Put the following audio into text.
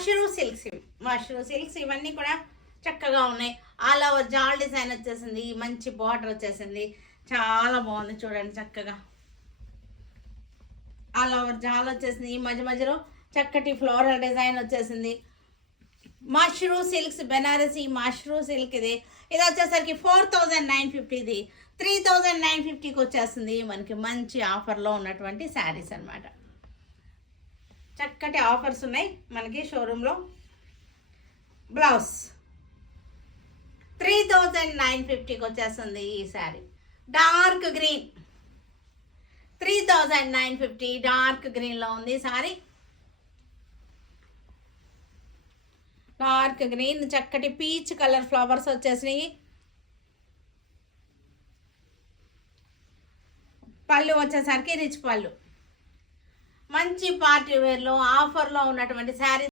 Mashru silks ఇవన్నీ కూడా చక్కగా ఉన్నాయి. ఆల్ ఓవర్ జాల్ డిజైన్ వచ్చేసింది, మంచి బార్డర్ వచ్చేసింది, చాలా బాగుంది చూడండి. చక్కగా ఆల్ ఓవర్ జాల్ వచ్చేసింది, ఈ మధ్య మధ్యలో చక్కటి ఫ్లోరల్ డిజైన్ వచ్చేసింది. మష్రూ సిల్క్స్, బెనారసీ మష్రూ సిల్క్ ఇది వచ్చేసరికి 4950, ఇది 3950కి వచ్చేస్తుంది. మనకి మంచి ఆఫర్లో ఉన్నటువంటి శారీస్ అనమాట. చక్కటి ఆఫర్స్ ఉన్నాయి మనకి షోరూంలో. బ్లౌజ్ 3950కి వచ్చేస్తుంది ఈ శారీ. డార్క్ గ్రీన్ 3950, డార్క్ గ్రీన్లో ఉంది శారీ. డార్క్ గ్రీన్, చక్కటి పీచ్ కలర్ ఫ్లవర్స్ వచ్చేసినాయి. పళ్ళు వచ్చేసరికి రిచ్ పళ్ళు. మంచి పార్టీ వేర్లో ఆఫర్లో ఉన్నటువంటి శారీ.